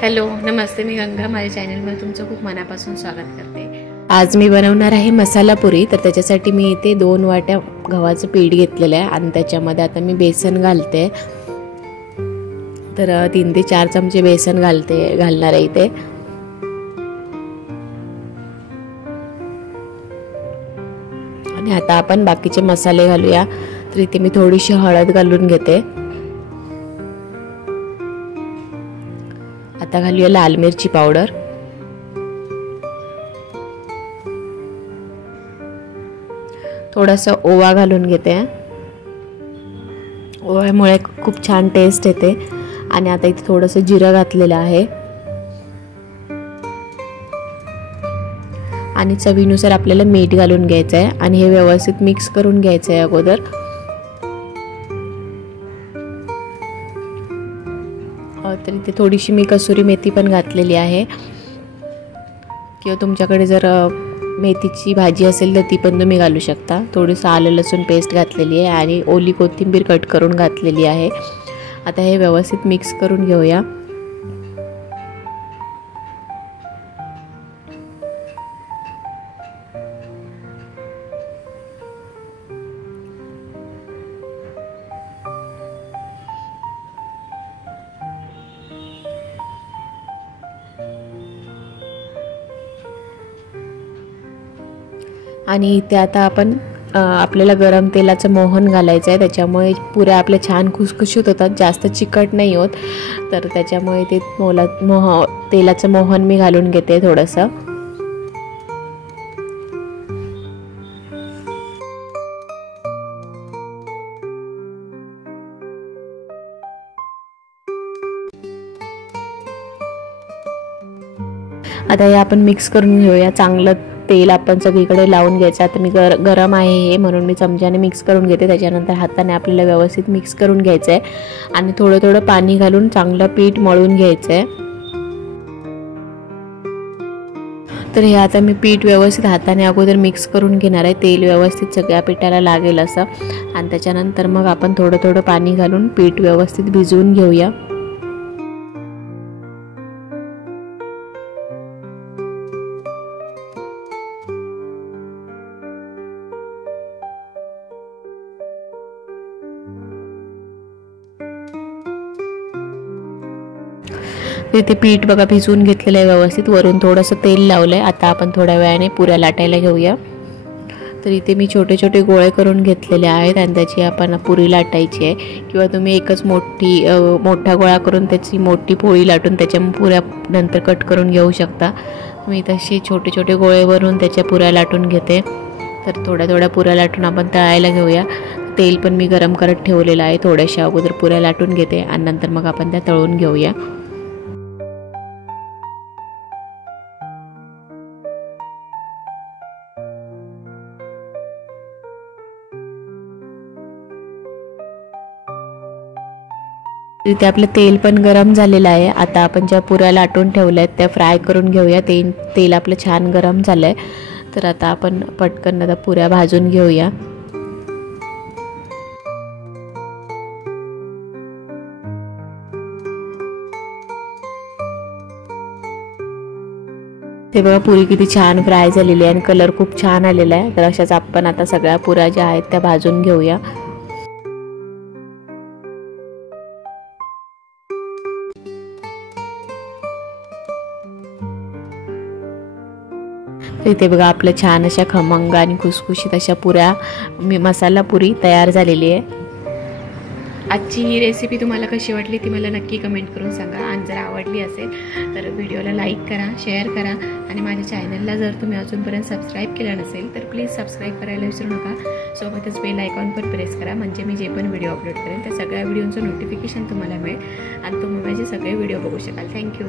Hello नमस्ते, मी गंगा. माझ्या चॅनलमध्ये तुमचं खूप मनापासून स्वागत करते. आज मी बनवणार आहे मसाला पुरी. तर त्याच्यासाठी मी इथे 2 वाट्या गव्हाचं पीठ घेतलेलं आहे आणि त्याच्यामध्ये आता मी बेसन घालते. तर 3 ते 4 चमचे बेसन घालणार आहे इथे. आणि आता आपण बाकीचे मसाले घालूया. तर इथे मी थोडीशी हळद घालून घेते. आता घालूया लाल मिरची पावडर, थोडासा ओवा घालून घेते. ओव्यामुळे खूप छान टेस्ट येते. आणि आता इथे थोडंसं जिरं घातलेलं आहे आणि चवीनुसार आपल्याला मीठ घालून घ्यायचं आहे आणि हे व्यवस्थित मिक्स करून घ्यायचं आहे अगोदर. तर इथे थोडीशी मी कसुरी मेथी पण घातलेली आहे, किंवा तुमच्याकडे जर मेथीची भाजी असेल तर ती पण तुम्ही घालू शकता. थोडंसं आलं लसूण पेस्ट घातलेली आहे आणि ओली कोथिंबीर कट करून घातलेली आहे. आता हे व्यवस्थित मिक्स करून घेऊया. आणि इथे आता आपण आपल्याला गरम तेलाचं मोहन घालायचं आहे. त्याच्यामुळे पुऱ्या आपल्या छान खुसखुशीत होतात, जास्त चिकट नाही होत. तर त्याच्यामुळे ते तेलाचं मोहन मी घालून घेते थोडंसं. आता हे आपण मिक्स करून घेऊया. चांगलं तेल आपण सगळीकडे लावून घ्यायचं. आता मी गरम आहे हे म्हणून मी चमच्याने मिक्स करून घेते. त्याच्यानंतर हाताने आपल्याला व्यवस्थित मिक्स करून घ्यायचं आहे आणि थोडं थोडं पाणी घालून चांगलं पीठ मळून घ्यायचं आहे. तर हे आता मी पीठ व्यवस्थित हाताने अगोदर मिक्स करून घेणार आहे. तेल व्यवस्थित सगळ्या पिठाला लागेल असं. आणि त्याच्यानंतर मग आपण थोडं थोडं पाणी घालून पीठ व्यवस्थित भिजवून घेऊया. इथे पीठ बघा भिजवून घेतलेलं आहे व्यवस्थित. वरून थोडंसं तेल लावलंय. आता आपण थोड्या वेळाने पुऱ्या लाटायला घेऊया. तर इथे मी छोटे छोटे गोळे करून घेतलेले आहेत आणि त्याची आपण पुरी लाटायची आहे, किंवा तुम्ही एकच मोठा गोळा करून त्याची मोठी पोळी लाटून त्याच्या पुऱ्या नंतर कट करून घेऊ शकता. मी तशी छोटे छोटे गोळे भरून त्याच्या पुऱ्या लाटून घेते. तर थोड्या थोड्या पुऱ्या लाटून आपण तळायला घेऊया. तेल पण मी गरम करत ठेवलेलं आहे. थोड्याशा अगोदर पुऱ्या लाटून घेते आणि नंतर मग आपण त्या तळून घेऊया. इथे आपलं तेल पण गरम झालेलं आहे. आता आपण ज्या पुऱ्या लाटून ठेवल्या आहेत त्या फ्राय करून घेऊया. तेल आपलं छान गरम झालं आहे. तर आता आपण पटकन आता पुऱ्या भाजून घेऊया. ते बघा पुरी किती छान फ्राय झालेली आहे आणि कलर खूप छान आलेला आहे. तर अशाच आपण आता सगळ्या पुऱ्या ज्या आहेत त्या भाजून घेऊया. इथे बघा आपल्या छान अशा खमंग आणि खुसखुशीत अशा पुऱ्या मसाला पुरी तयार झालेली आहे. आजची ही रेसिपी तुम्हाला कशी वाटली ती मला नक्की कमेंट करून सांगा. आणि जर आवडली असेल तर व्हिडिओला लाईक करा, शेअर करा आणि माझ्या चॅनलला जर तुम्ही अजूनपर्यंत सबस्क्राईब केलं नसेल तर प्लीज सबस्क्राईब करायला विसरू नका. सोबतच बेल आयकॉन पण प्रेस करा, म्हणजे मी जे पण व्हिडिओ अपलोड करेन त्या सगळ्या व्हिडिओचं नोटिफिकेशन तुम्हाला मिळेल आणि तुम्ही माझे सगळे व्हिडिओ बघू शकाल. थँक्यू.